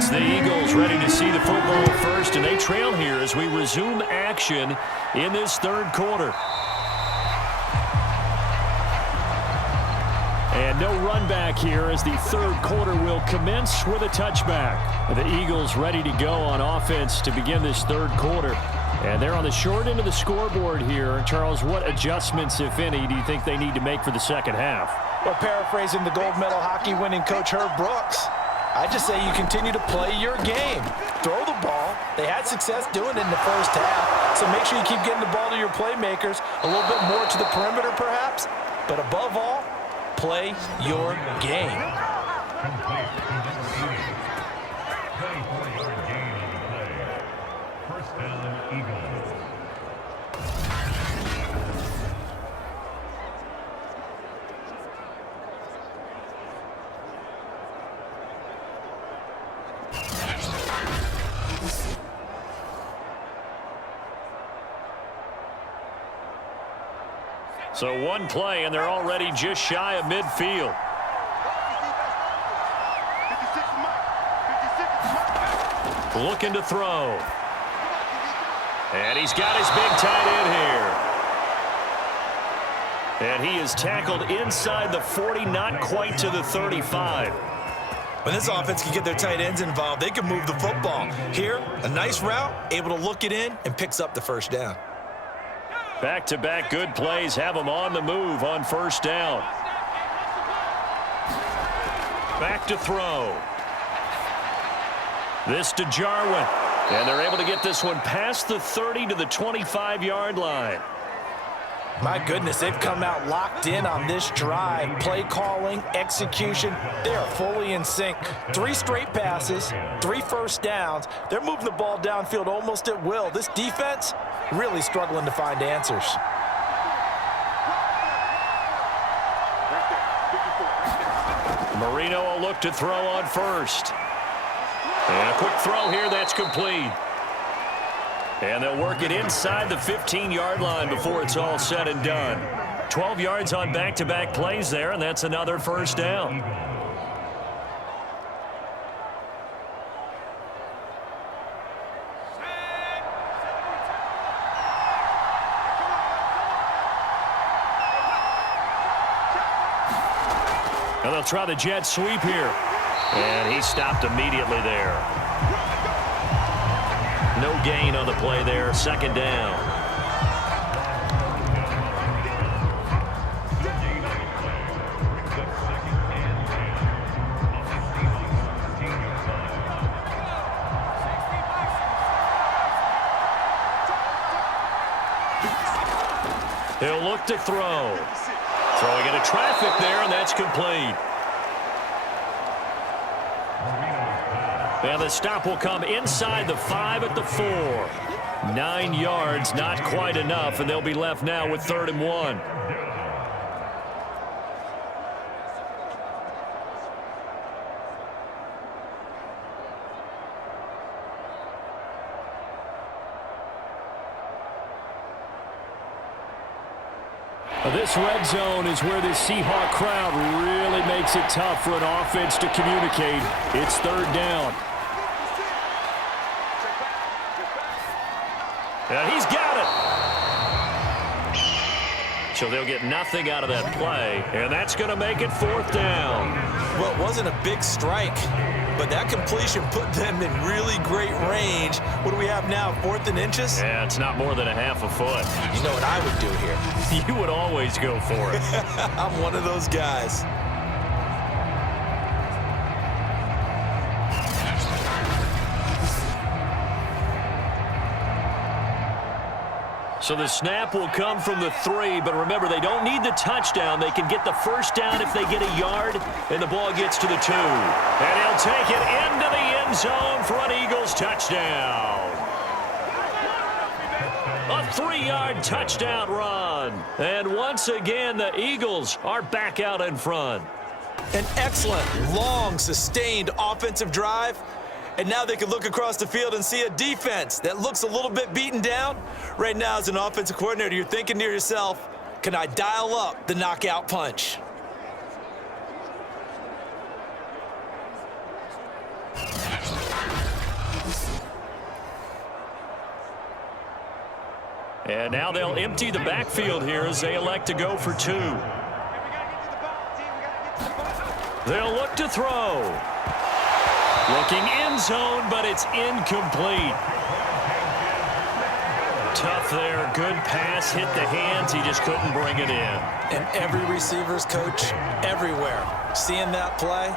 It's the Eagles ready to see the football first, and they trail here as we resume action in this third quarter. And no run back here as the third quarter will commence with a touchback. The Eagles ready to go on offense to begin this third quarter. And they're on the short end of the scoreboard here. Charles, what adjustments, if any, do you think they need to make for the second half? Well, paraphrasing the gold medal hockey winning coach Herb Brooks, I just say you continue to play your game. Throw the ball. They had success doing it in the first half, so make sure you keep getting the ball to your playmakers, a little bit more to the perimeter perhaps, but above all, play your game. First down, Eagles. So one play, and they're already just shy of midfield. Looking to throw. And he's got his big tight end here. And he is tackled inside the 40, not quite to the 35. When this offense can get their tight ends involved, they can move the football. Here, a nice route, able to look it in, and picks up the first down. Back-to-back good plays have them on the move on first down. Back to throw. This to Jarwin. And they're able to get this one past the 30 to the 25-yard line. My goodness, they've come out locked in on this drive. Play calling, execution, they are fully in sync. 3 straight passes, 3 first downs. They're moving the ball downfield almost at will. This defense really struggling to find answers. Marino will look to throw on first. And a quick throw here that's complete. And they'll work it inside the 15-yard line before it's all said and done. 12 yards on back-to-back plays there, and that's another first down. And they'll try the jet sweep here. And he stopped immediately there. No gain on the play there, second down. He'll look to throw. Throwing into traffic there, and that's complete. And the stop will come inside the 5 at the 4. 9 yards, not quite enough, and they'll be left now with 3rd and 1. This red zone is where this Seahawk crowd really makes it tough for an offense to communicate. It's 3rd down. And he's got it. So they'll get nothing out of that play, and that's going to make it 4th down. Well, it wasn't a big strike, but that completion put them in really great range. What do we have now, 4th and inches? Yeah, it's not more than a half a foot. You know what I would do here? You would always go for it. I'm one of those guys. So the snap will come from the 3, but remember, they don't need the touchdown. They can get the first down if they get a yard, and the ball gets to the 2. And he'll take it into the end zone for an Eagles touchdown. A 3-yard touchdown run. And once again, the Eagles are back out in front. An excellent, long, sustained offensive drive. And now they can look across the field and see a defense that looks a little bit beaten down. Right now, as an offensive coordinator, you're thinking to yourself, can I dial up the knockout punch? And now they'll empty the backfield here as they elect to go for 2. They'll look to throw. Looking end zone, but it's incomplete. Tough there. Good pass. Hit the hands. He just couldn't bring it in. And every receiver's coach everywhere. Seeing that play,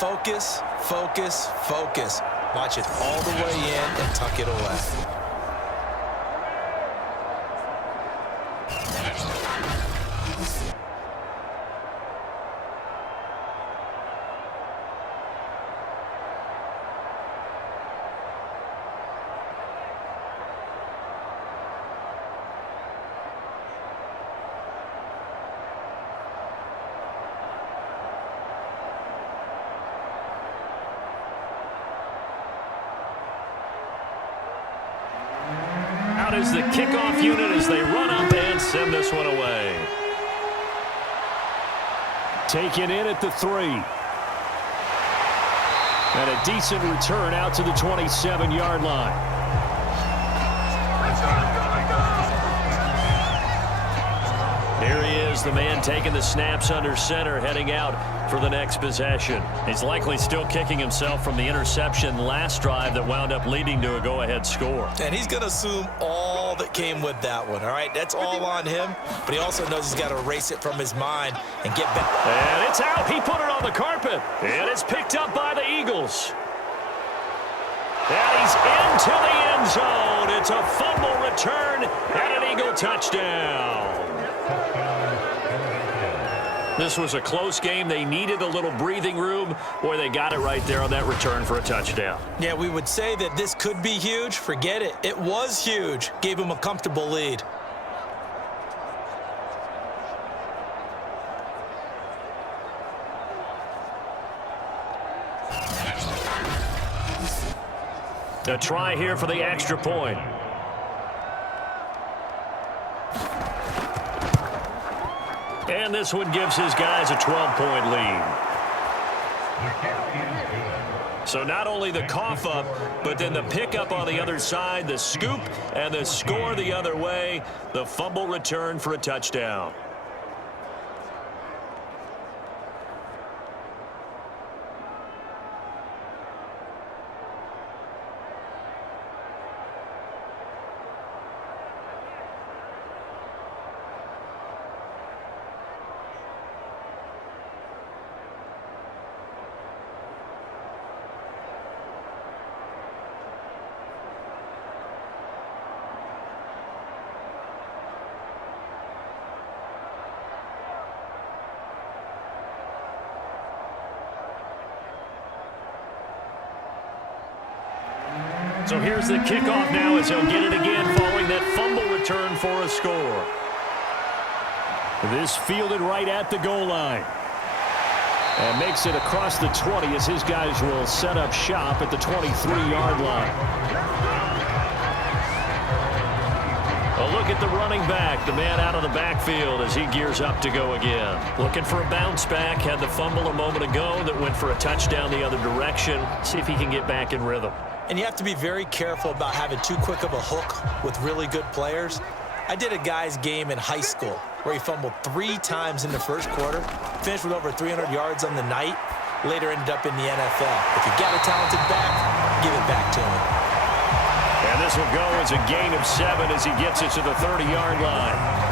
focus, focus, focus. Watch it all the way in and tuck it away. Out is the kickoff unit as they run up and send this one away. Taken in at the 3. And a decent return out to the 27-yard line. Here he is, the man taking the snaps under center, heading out for the next possession. He's likely still kicking himself from the interception last drive that wound up leading to a go-ahead score. And he's going to assume all that came with that one, all right? That's all on him, but he also knows he's got to erase it from his mind and get back. And it's out. He put it on the carpet. And it's picked up by the Eagles. And he's into the end zone. It's a fumble return and an Eagle touchdown. This was a close game. They needed a little breathing room. Boy, they got it right there on that return for a touchdown. Yeah, we would say that this could be huge. Forget it. It was huge. Gave him a comfortable lead. A try here for the extra point. And this one gives his guys a 12-point lead. So not only the cough up, but then the pickup on the other side, the scoop, and the score the other way. The fumble return for a touchdown. So here's the kickoff now as he'll get it again following that fumble return for a score. This fielded right at the goal line. And makes it across the 20 as his guys will set up shop at the 23-yard line. A look at the running back, the man out of the backfield as he gears up to go again. Looking for a bounce back, had the fumble a moment ago that went for a touchdown the other direction. See if he can get back in rhythm. And you have to be very careful about having too quick of a hook with really good players. I did a guy's game in high school where he fumbled 3 times in the first quarter, finished with over 300 yards on the night, later ended up in the NFL. If you got a talented back, give it back to him. And this will go as a gain of 7 as he gets it to the 30-yard line.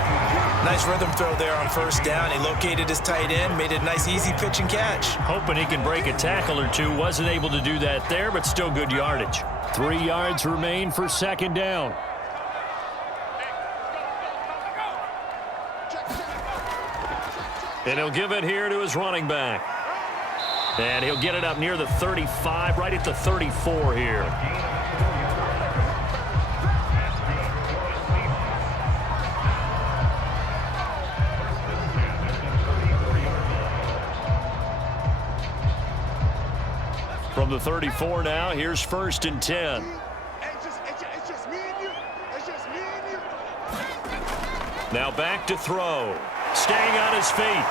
Nice rhythm throw there on first down. He located his tight end, made it a nice easy pitch and catch. Hoping he can break a tackle or two. Wasn't able to do that there, but still good yardage. 3 yards remain for second down. And he'll give it here to his running back. And he'll get it up near the 35, right at the 34 here. From the 34 now, here's 1st and 10. It's just me and you. It's just me and you. Now back to throw. Staying on his feet.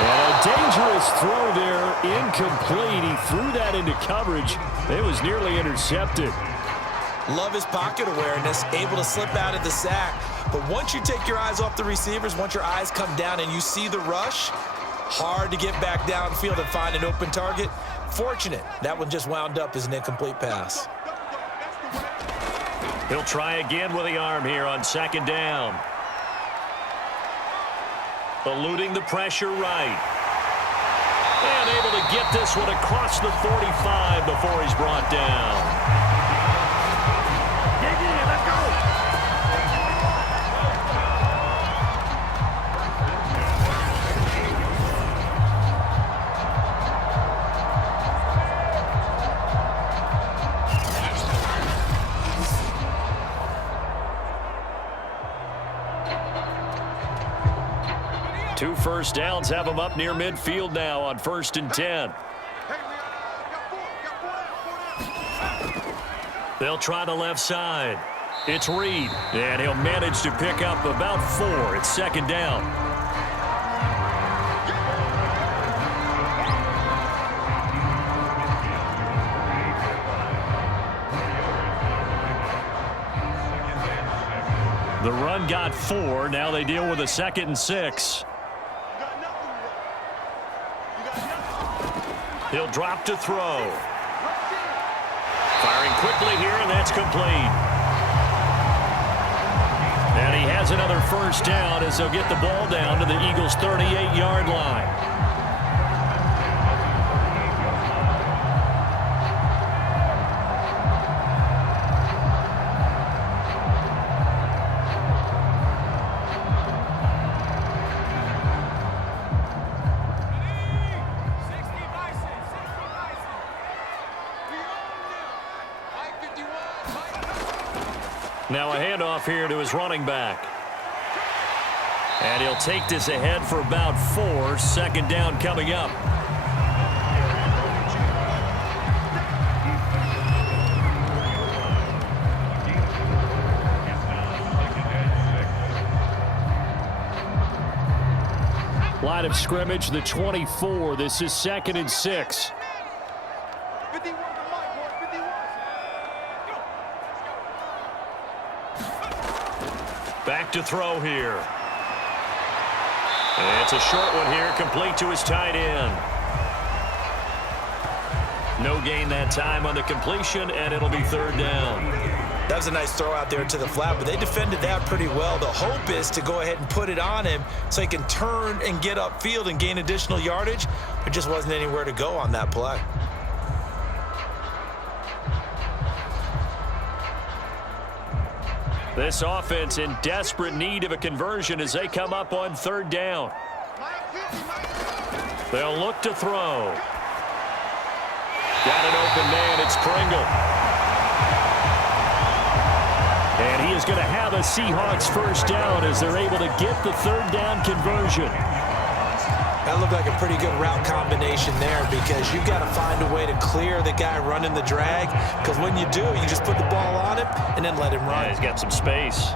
And a dangerous throw there, incomplete. He threw that into coverage. It was nearly intercepted. Love his pocket awareness, able to slip out of the sack. But once you take your eyes off the receivers, once your eyes come down and you see the rush, hard to get back downfield and find an open target. Fortunate, that one just wound up as an incomplete pass. He'll try again with the arm here on second down. Eluding the pressure right. And able to get this one across the 45 before he's brought down. Let's go. 2 first downs have him up near midfield now on 1st and 10. They'll try the left side. It's Reed, and he'll manage to pick up about 4. It's 2nd down. The run got 4. Now they deal with a 2nd and 6. He'll drop to throw. Firing quickly here, and that's complete. And he has another first down as they'll get the ball down to the Eagles' 38-yard line. Now a handoff here to his running back. And he'll take this ahead for about 4. 2nd down coming up. Line of scrimmage, the 24. This is 2nd and 6. Back to throw here. And it's a short one here, complete to his tight end. No gain that time on the completion, and it'll be 3rd down. That was a nice throw out there to the flat, but they defended that pretty well. The hope is to go ahead and put it on him so he can turn and get upfield and gain additional yardage. There just wasn't anywhere to go on that play. This offense in desperate need of a conversion as they come up on 3rd down. They'll look to throw. Got an open man. It's Pringle. And he is going to have a Seahawks first down as they're able to get the 3rd down conversion. That looked like a pretty good route combination there because you've got to find a way to clear the guy running the drag, because when you do, you just put the ball on him and then let him run. Yeah, he's got some space.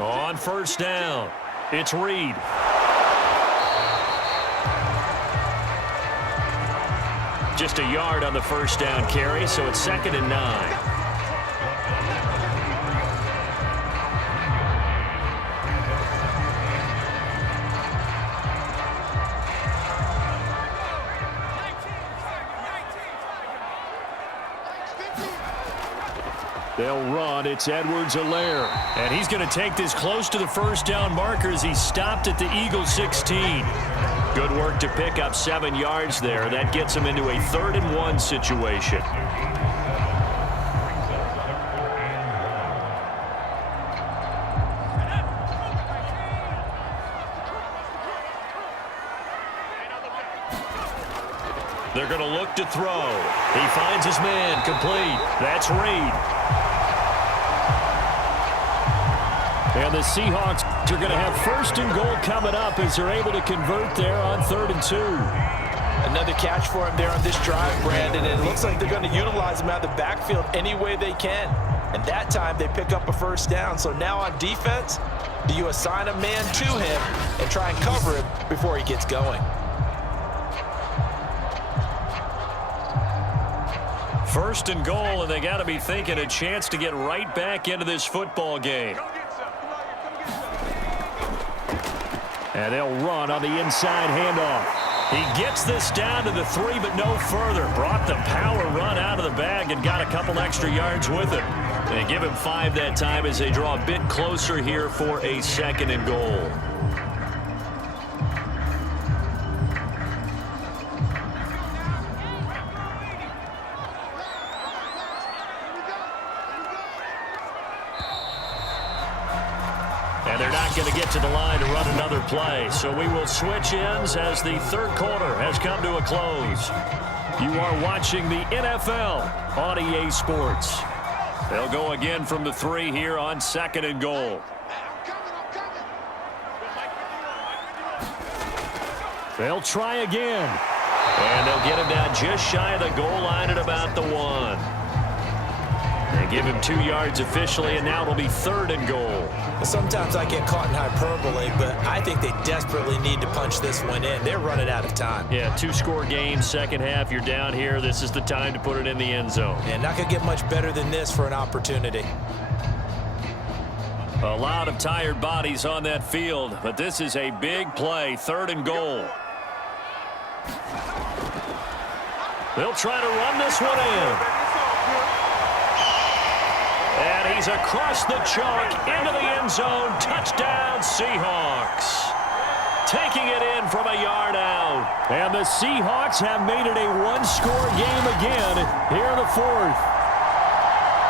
On 1st down, it's Reed. Just a yard on the 1st down carry, so it's 2nd and 9. They'll run. It's Edwards-Helaire. And he's going to take this close to the 1st down marker as he stopped at the Eagles 16. Good work to pick up 7 yards there. That gets him into a 3rd and 1 situation. They're going to look to throw. He finds his man, complete. That's Reed. And the Seahawks are going to have 1st and goal coming up as they're able to convert there on 3rd and 2. Another catch for him there on this drive, Brandon, and it looks like they're going to utilize him out of the backfield any way they can. And that time they pick up a first down. So now on defense, do you assign a man to him and try and cover him before he gets going? First and goal, and they got to be thinking a chance to get right back into this football game. And they'll run on the inside handoff. He gets this down to the 3, but no further. Brought the power run out of the bag and got a couple extra yards with it. They give him 5 that time as they draw a bit closer here for a second and goal. And they're not going to get to the line to run another play. So we will switch ends as the third quarter has come to a close. You are watching the NFL on EA Sports. They'll go again from the 3 here on second and goal. They'll try again. And they'll get him down just shy of the goal line at about the 1. They give him 2 yards officially, and now it'll be third and goal. Sometimes I get caught in hyperbole, but I think they desperately need to punch this one in. They're running out of time. Yeah, 2-score game, second half. You're down here. This is the time to put it in the end zone. And not going to get much better than this for an opportunity. A lot of tired bodies on that field, but this is a big play, third and goal. They'll try to run this one in. And he's across the chalk into the end zone. Touchdown, Seahawks. Taking it in from a yard out. And the Seahawks have made it a one-score game again here in the fourth.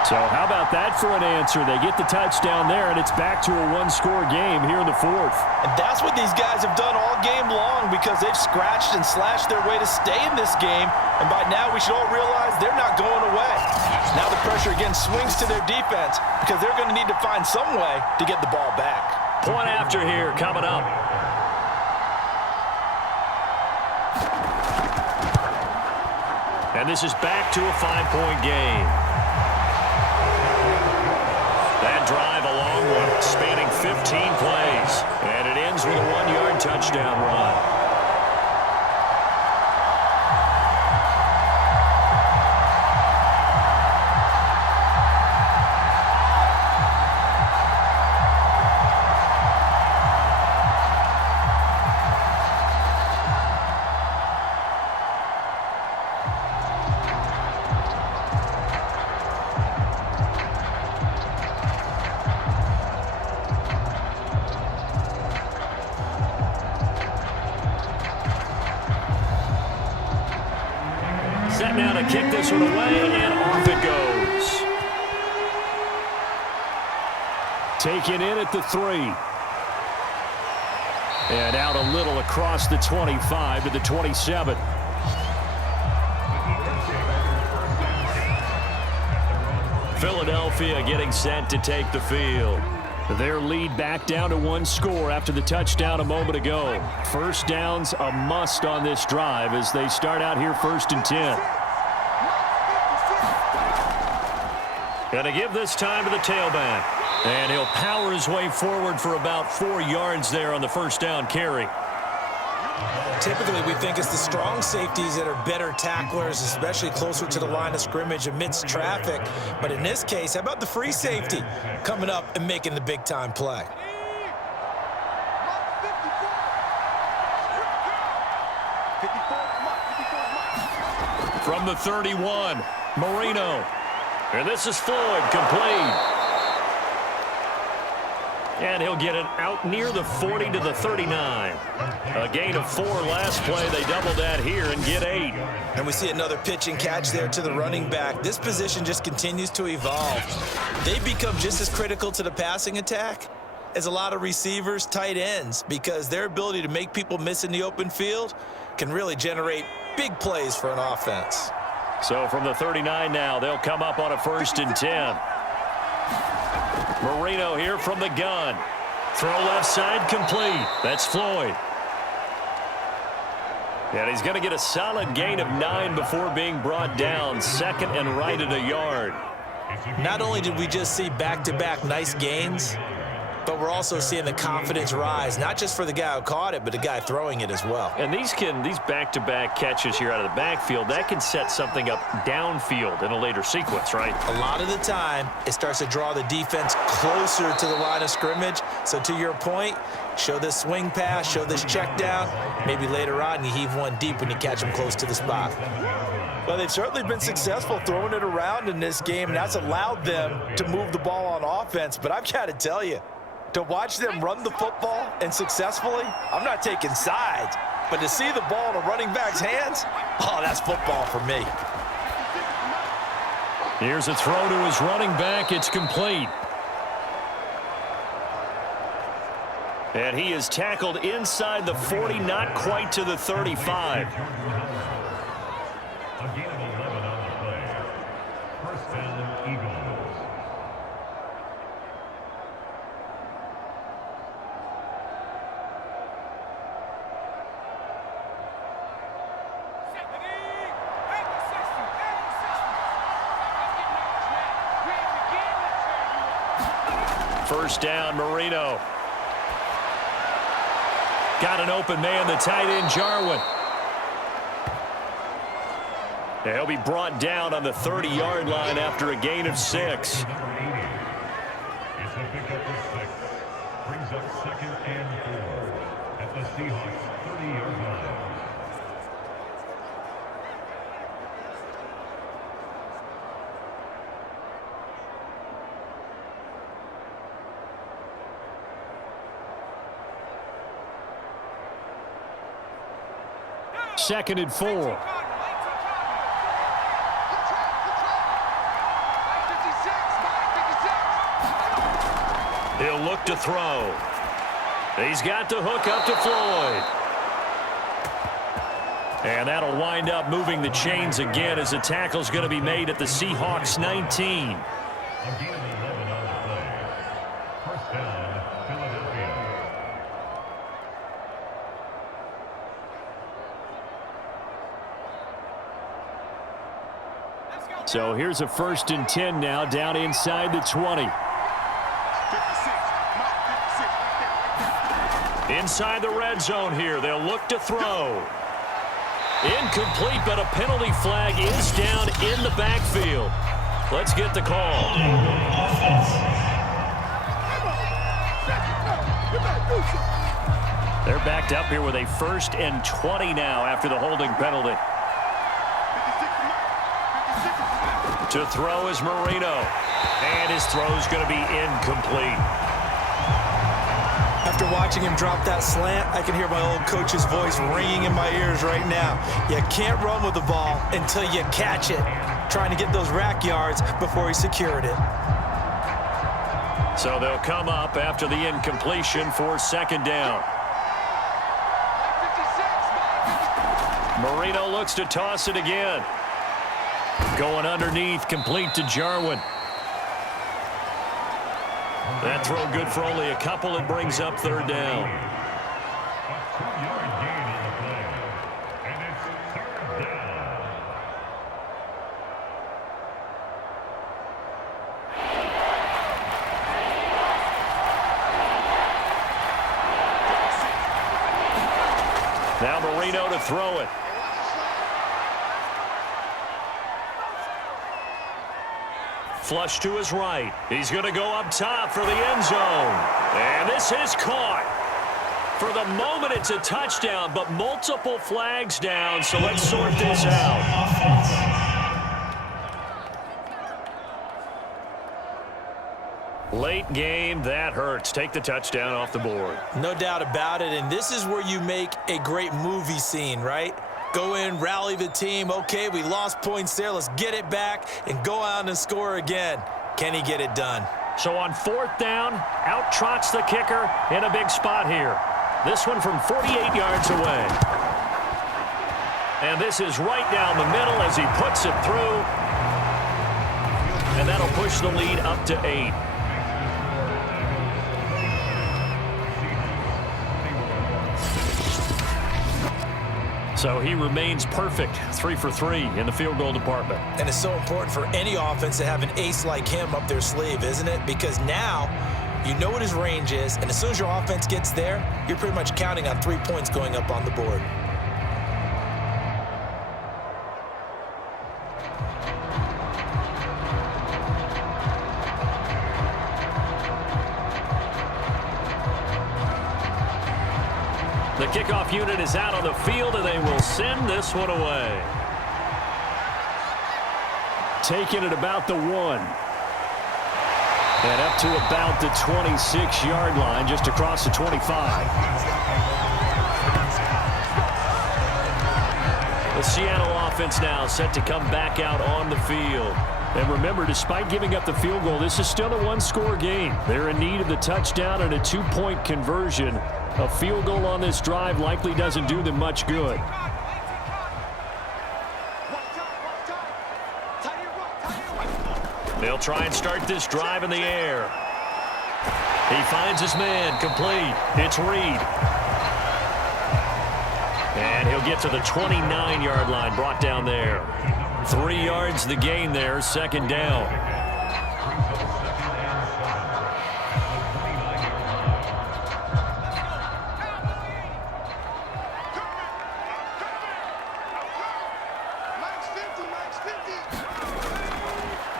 So how about that for an answer? They get the touchdown there, and it's back to a one-score game here in the fourth. And that's what these guys have done all game long because they've scratched and slashed their way to stay in this game. And by now, we should all realize they're not going away. Now the pressure again swings to their defense because they're going to need to find some way to get the ball back. Point after here coming up. And this is back to a 5-point game. That drive, a long one, spanning 15 plays. And it ends with a 1-yard touchdown run. Set now to kick this one away, and off it goes. Taken in at the 3. And out a little across the 25 to the 27. Philadelphia getting set to take the field. Their lead back down to 1 score after the touchdown a moment ago. First down's a must on this drive as they start out here 1st and 10. Going to give this time to the tailback. And he'll power his way forward for about 4 yards there on the first down carry. Typically, we think it's the strong safeties that are better tacklers, especially closer to the line of scrimmage amidst traffic. But in this case, how about the free safety coming up and making the big-time play? From the 31, Marino. And this is Floyd, complete. And he'll get it out near the 40 to the 39. A gain of 4 last play. They double that here and get 8. And we see another pitch and catch there to the running back. This position just continues to evolve. They become just as critical to the passing attack as a lot of receivers, tight ends, because their ability to make people miss in the open field can really generate big plays for an offense. So from the 39 now, they'll come up on a 1st and 10. Marino here from the gun. Throw left side complete. That's Floyd. And he's going to get a solid gain of 9 before being brought down. Second and right at a yard. Not only did we just see back-to-back nice gains, but we're also seeing the confidence rise, not just for the guy who caught it, but the guy throwing it as well. And these back-to-back catches here out of the backfield, that can set something up downfield in a later sequence, right? A lot of the time, it starts to draw the defense closer to the line of scrimmage. So to your point, show this swing pass, show this check down. Maybe later on you heave one deep when you catch them close to the spot. Well, they've certainly been successful throwing it around in this game, and that's allowed them to move the ball on offense. But I've got to tell you, to watch them run the football and successfully, I'm not taking sides, but to see the ball in a running back's hands, oh, that's football for me. Here's a throw to his running back. It's complete. And he is tackled inside the 40, not quite to the 35. A gain of 11 on the play. First down, Eagles. First down, Marino. Got an open man, the tight end, Jarwin. And he'll be brought down on the 30-yard line after a gain of 6. It's a pickup of 6. Brings up second and 4 at the Seahawks 30-yard line. Second and 4. He'll look to throw. He's got the hook up to Floyd. And that'll wind up moving the chains again as the tackle's going to be made at the Seahawks 19. A gain of 11 on the play. First down, Philadelphia. So here's a 1st and 10 now, down inside the 20. Inside the red zone here, they'll look to throw. Incomplete, but a penalty flag is down in the backfield. Let's get the call. They're backed up here with a 1st and 20 now after the holding penalty. To throw is Marino. And his throw's going to be incomplete. After watching him drop that slant, I can hear my old coach's voice ringing in my ears right now. You can't run with the ball until you catch it. Trying to get those rack yards before he secured it. So they'll come up after the incompletion for 2nd down. Marino looks to toss it again. Going underneath, complete to Jarwin. That throw good for only a couple. It brings up 3rd down. A 2-yard gain on the play. And it's 3rd down. Now Marino to throw it. Flush to his right. He's going to go up top for the end zone. And this is caught. For the moment, it's a touchdown, but multiple flags down, so let's sort this out. Late game, that hurts. Take the touchdown off the board. No doubt about it, and this is where you make a great movie scene, right? Go in, rally the team. Okay, we lost points there. Let's get it back and go out and score again. Can he get it done? So on 4th down, out trots the kicker in a big spot here. This one from 48 yards away. And this is right down the middle as he puts it through. And that'll push the lead up to 8. So he remains perfect, 3 for 3 in the field goal department. And it's so important for any offense to have an ace like him up their sleeve, isn't it? Because now you know what his range is, and as soon as your offense gets there, you're pretty much counting on 3 points going up on the board. The kickoff unit is out on the field, and they will send this one away. Taking it about the 1. And up to about the 26-yard line, just across the 25. The Seattle offense now set to come back out on the field. And remember, despite giving up the field goal, this is still a one-score game. They're in need of the touchdown and a 2-point conversion. A field goal on this drive likely doesn't do them much good. They'll try and start this drive in the air. He finds his man, complete. It's Reed. And he'll get to the 29-yard line, brought down there. 3 yards the gain there, second down.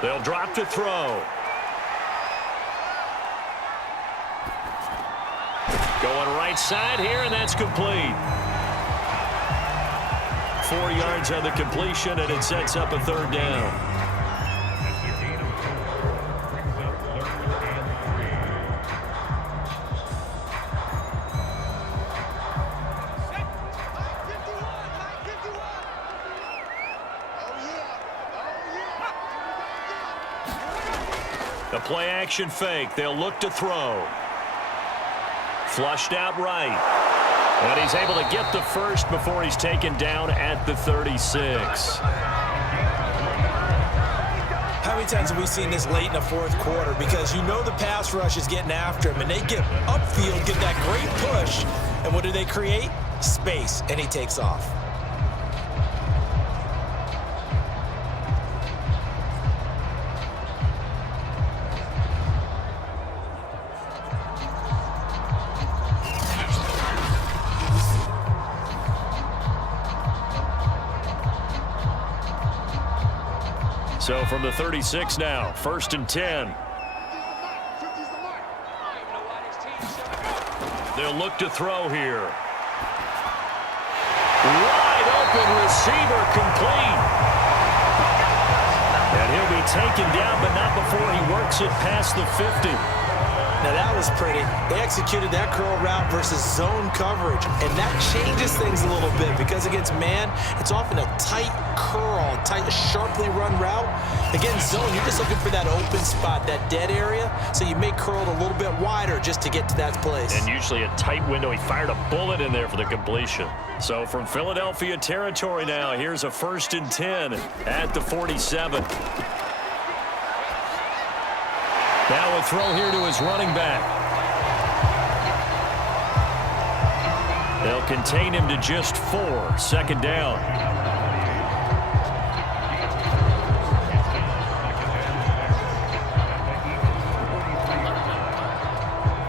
They'll drop to throw. Going right side here, and that's complete. 4 yards on the completion, and it sets up a third down. The play-action fake. They'll look to throw. Flushed out right. And he's able to get the first before he's taken down at the 36. How many times have we seen this late in the fourth quarter? Because you know the pass rush is getting after him, and they get upfield, get that great push. And what do they create? Space, and he takes off. So from the 36 now, 1st and 10. They'll look to throw here. Wide open receiver, complete. And he'll be taken down, but not before he works it past the 50. Now that was pretty. They executed that curl route versus zone coverage, and that changes things a little bit because against man, it's often a tight curl, tight, sharply run route. Against zone, you're just looking for that open spot, that dead area, so you may curl it a little bit wider just to get to that place. And usually a tight window. He fired a bullet in there for the completion. So from Philadelphia territory now, here's a 1st and 10 at the 47. Now a throw here to his running back. They'll contain him to just 4. 2nd down.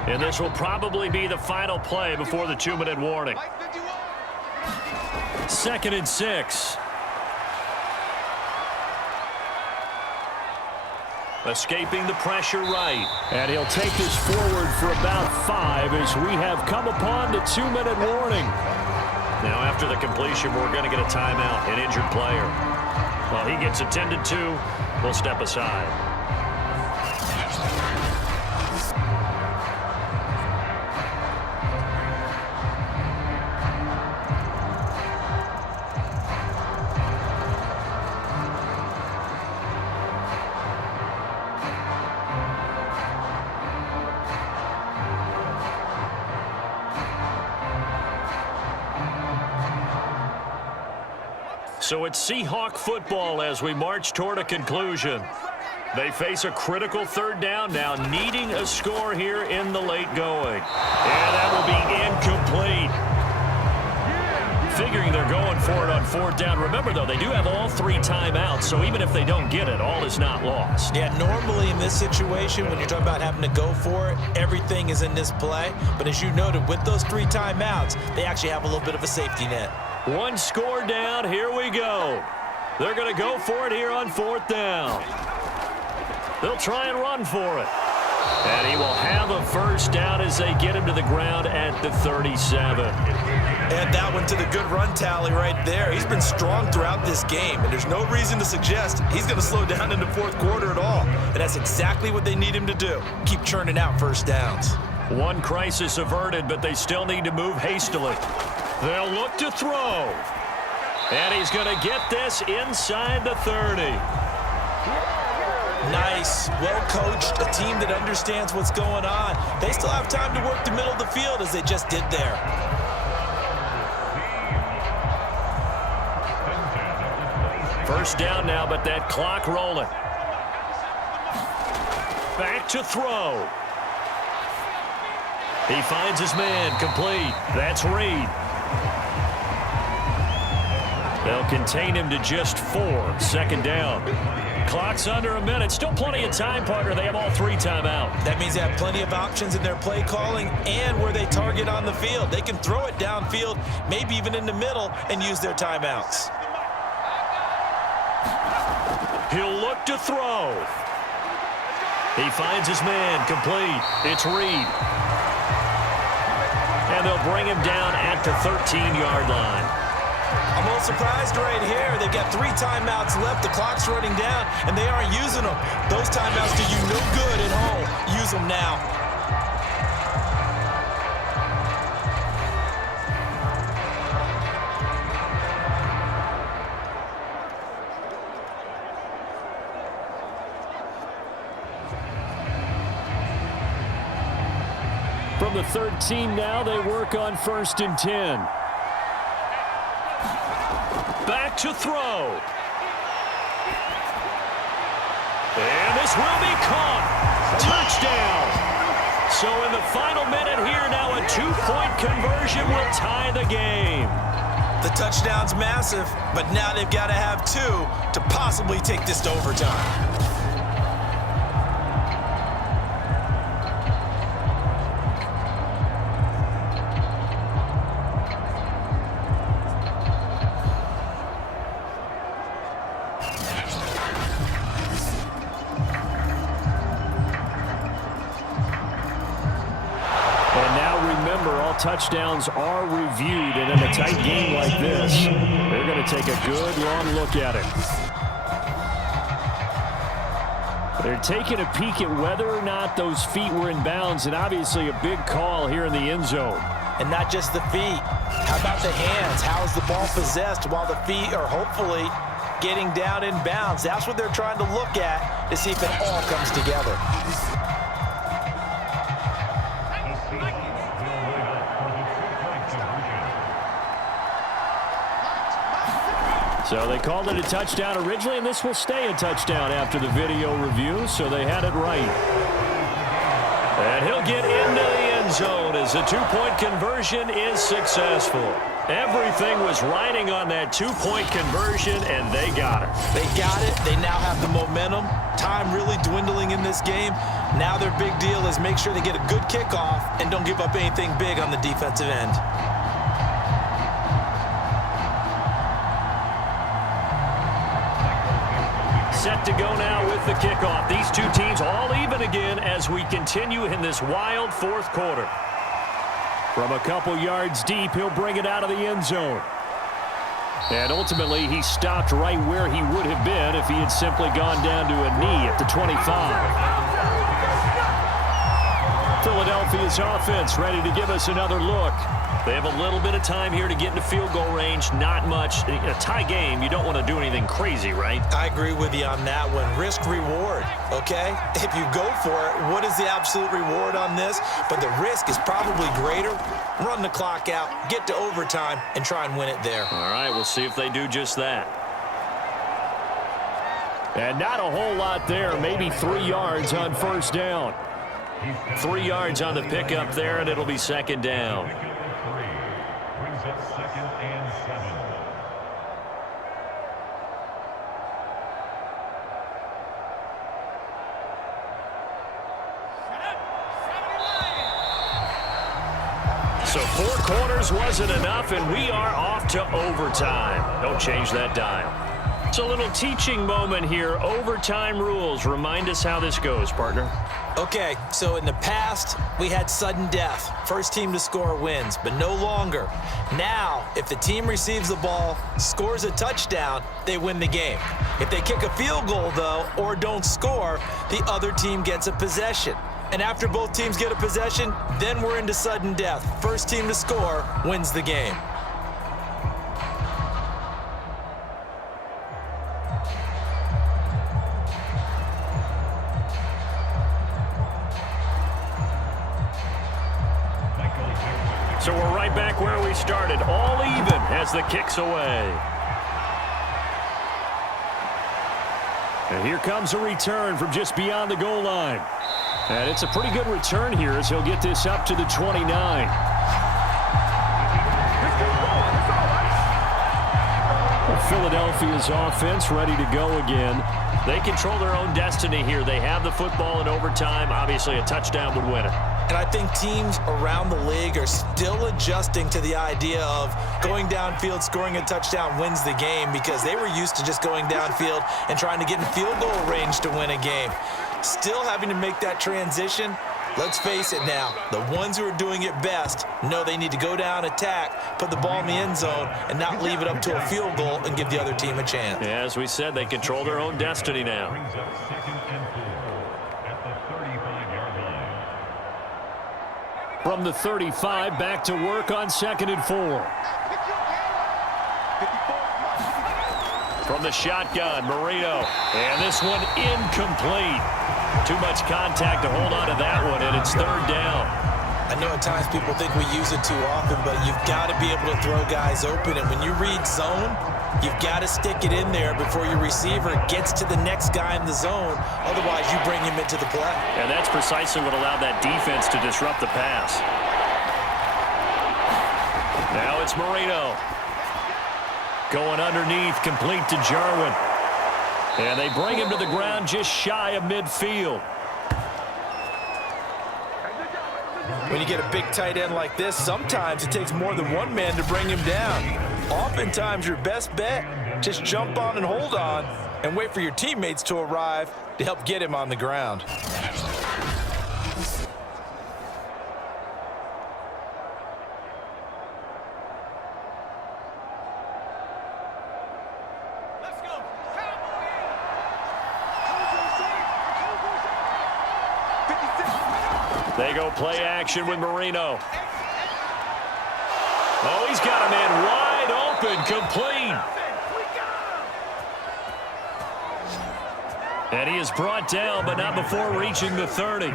And this will probably be the final play before the 2-minute warning. 2nd and 6. Escaping the pressure right. And he'll take this forward for about 5 as we have come upon the 2-minute warning. Now after the completion, we're going to get a timeout, an injured player. While he gets attended to, we'll step aside. So it's Seahawk football as we march toward a conclusion. They face a critical 3rd down now, needing a score here in the late going. And that will be incomplete. figuring they're going for it on 4th down. Remember, though, they do have all 3 timeouts, so even if they don't get it, all is not lost. Yeah, normally in this situation, when you're talking about having to go for it, everything is in this play. But as you noted, with those 3 timeouts, they actually have a little bit of a safety net. 1 score down. Here we go. They're going to go for it here on 4th down. They'll try and run for it. And he will have a first down as they get him to the ground at the 37. And that one to the good run tally right there. He's been strong throughout this game, and there's no reason to suggest he's going to slow down in the 4th quarter at all. And that's exactly what they need him to do. Keep churning out first downs. 1 crisis averted, but they still need to move hastily. They'll look to throw. And he's going to get this inside the 30. Nice, well-coached, a team that understands what's going on. They still have time to work the middle of the field as they just did there. First down now, but that clock rolling. Back to throw. He finds his man, complete. That's Reed. They'll contain him to just 4. 2nd down. Clock's under a minute. Still plenty of time, partner. They have all 3 timeout. That means they have plenty of options in their play calling and where they target on the field. They can throw it downfield, maybe even in the middle, and use their timeouts. He'll look to throw. He finds his man, complete. It's Reed. And they'll bring him down at the 13-yard line. I'm a little surprised right here. They've got 3 timeouts left. The clock's running down, and they aren't using them. Those timeouts do you no good at home. Use them now. From the 13 now, they work on 1st and 10. Back to throw. And this will be caught. Touchdown. So in the final minute here now, a 2-point conversion will tie the game. The touchdown's massive, but now they've got to have 2 to possibly take this to overtime. Touchdowns are reviewed, and in a tight game like this, they're going to take a good long look at it. They're taking a peek at whether or not those feet were in bounds, and obviously a big call here in the end zone. And not just the feet. How about the hands? How is the ball possessed while the feet are hopefully getting down in bounds? That's what they're trying to look at to see if it all comes together. So they called it a touchdown originally, and this will stay a touchdown after the video review, so they had it right. And he'll get into the end zone as the 2-point conversion is successful. Everything was riding on that 2-point conversion, and they got it. They got it. They now have the momentum. Time really dwindling in this game. Now their big deal is make sure they get a good kickoff and don't give up anything big on the defensive end. Set to go now with the kickoff. These 2 teams all even again as we continue in this wild 4th quarter. From a couple yards deep, he'll bring it out of the end zone. And ultimately, he stopped right where he would have been if he had simply gone down to a knee at the 25. Philadelphia's offense ready to give us another look. They have a little bit of time here to get into field goal range. Not much. In a tie game, you don't want to do anything crazy, right? I agree with you on that one. Risk-reward, okay? If you go for it, what is the absolute reward on this? But the risk is probably greater. Run the clock out, get to overtime, and try and win it there. All right, we'll see if they do just that. And not a whole lot there. Maybe 3 yards on first down. 3 yards on the pickup there, and it'll be second down. brings up 2nd and 7. So 4 quarters wasn't enough, and we are off to overtime. Don't change that dial. It's a little teaching moment here. Overtime rules. Remind us how this goes, partner. Okay, so in the past, we had sudden death. First team to score wins, but no longer. Now, if the team receives the ball, scores a touchdown, they win the game. If they kick a field goal, though, or don't score, the other team gets a possession. And after both teams get a possession, then we're into sudden death. First team to score wins the game. So we're right back where we started, all even as the kick's away. And here comes a return from just beyond the goal line. And it's a pretty good return here as he'll get this up to the 29. Philadelphia's offense ready to go again. They control their own destiny here. They have the football in overtime. Obviously, a touchdown would win it. And I think teams around the league are still adjusting to the idea of going downfield, scoring a touchdown wins the game, because they were used to just going downfield and trying to get in field goal range to win a game. Still having to make that transition. Let's face it now, the ones who are doing it best know they need to go down, attack, put the ball in the end zone, and not leave it up to a field goal and give the other team a chance. Yeah, as we said, they control their own destiny now. Brings up 2nd and 4 at the 35-yard line. From the 35, back to work on 2nd and 4. From the shotgun, Marino. And this one incomplete. Too much contact to hold on to that one, and it's 3rd down. I know at times people think we use it too often, but you've got to be able to throw guys open. And when you read zone, you've got to stick it in there before your receiver gets to the next guy in the zone. Otherwise, you bring him into the play. And that's precisely what allowed that defense to disrupt the pass. Now it's Marino. Going underneath, complete to Jarwin. And they bring him to the ground just shy of midfield. When you get a big tight end like this, sometimes it takes more than one man to bring him down. Oftentimes, your best bet, just jump on and hold on and wait for your teammates to arrive to help get him on the ground. They go play action with Marino. Oh, he's got a man wide open, complete. And he is brought down, but not before reaching the 30.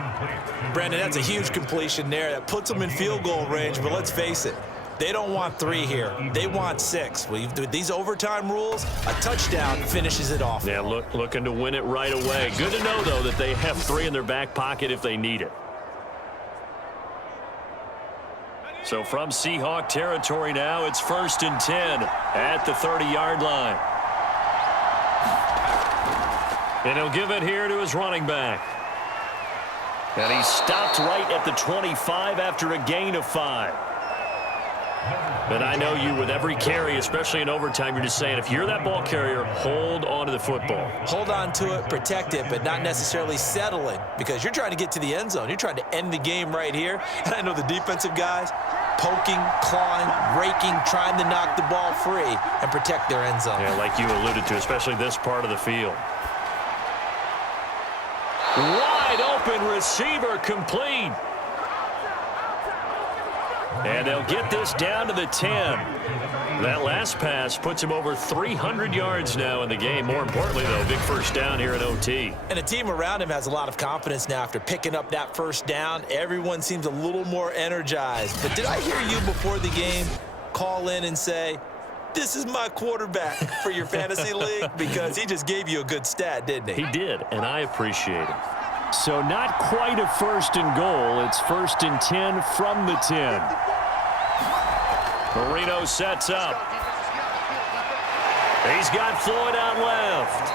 Brandon, that's a huge completion there. That puts them in field goal range, but let's face it, they don't want 3 here. They want 6. With these overtime rules, a touchdown finishes it off. Yeah, looking to win it right away. Good to know, though, that they have 3 in their back pocket if they need it. So from Seahawk territory now, it's 1st and 10 at the 30-yard line. And he'll give it here to his running back. And he stopped right at the 25 after a gain of 5. And I know you, with every carry, especially in overtime, you're just saying, if you're that ball carrier, hold on to the football. Hold on to it, protect it, but not necessarily settle it, because you're trying to get to the end zone. You're trying to end the game right here. And I know the defensive guys, poking, clawing, raking, trying to knock the ball free and protect their end zone. Yeah, like you alluded to, especially this part of the field. Wide open receiver, complete. And they'll get this down to the 10. That last pass puts him over 300 yards now in the game. More importantly, though, big first down here in OT. And the team around him has a lot of confidence now after picking up that first down. Everyone seems a little more energized. But did I hear you before the game call in and say, this is my quarterback for your fantasy league? Because he just gave you a good stat, didn't he? He did, and I appreciate it. So not quite a 1st and goal. It's 1st and 10 from the 10. Marino sets up. He's got Floyd out left.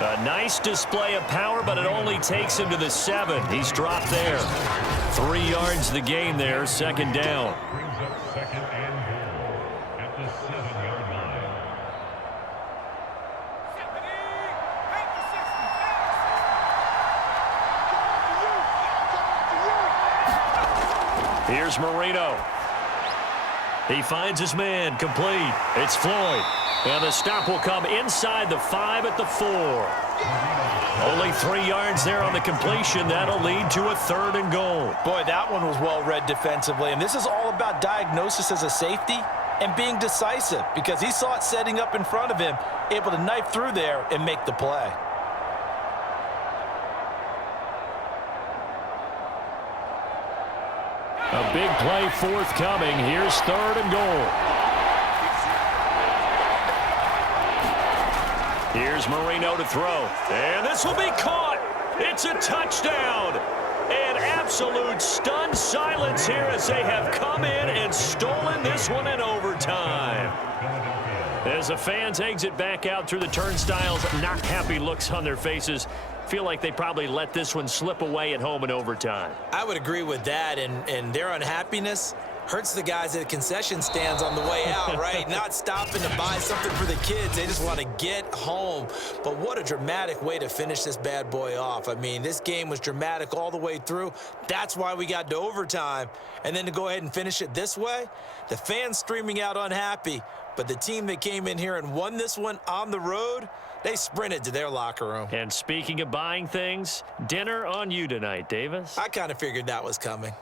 A nice display of power, but it only takes him to the 7. He's dropped there. 3 yards the gain there, second down. Brings up second and goal at the 7-yard line. Here's Marino. He finds his man, complete. It's Floyd. And the stop will come inside the 5 at the 4. Only 3 yards there on the completion. That'll lead to a 3rd and goal. Boy, that one was well read defensively. And this is all about diagnosis as a safety and being decisive, because he saw it setting up in front of him, able to knife through there and make the play. A big play forthcoming. Here's 3rd and goal. Here's Marino to throw. And this will be caught. It's a touchdown. And absolute stunned silence here as they have come in and stolen this one in overtime. As the fans exit back out through the turnstiles, not happy looks on their faces. Feel like they probably let this one slip away at home in overtime. I would agree with that, and their unhappiness hurts the guys at the concession stands on the way out, right? Not stopping to buy something for the kids. They just want to get home. But what a dramatic way to finish this bad boy off. I mean, this game was dramatic all the way through. That's why we got to overtime. And then to go ahead and finish it this way, the fans streaming out unhappy. But the team that came in here and won this one on the road, they sprinted to their locker room. And speaking of buying things, dinner on you tonight, Davis. I kind of figured that was coming.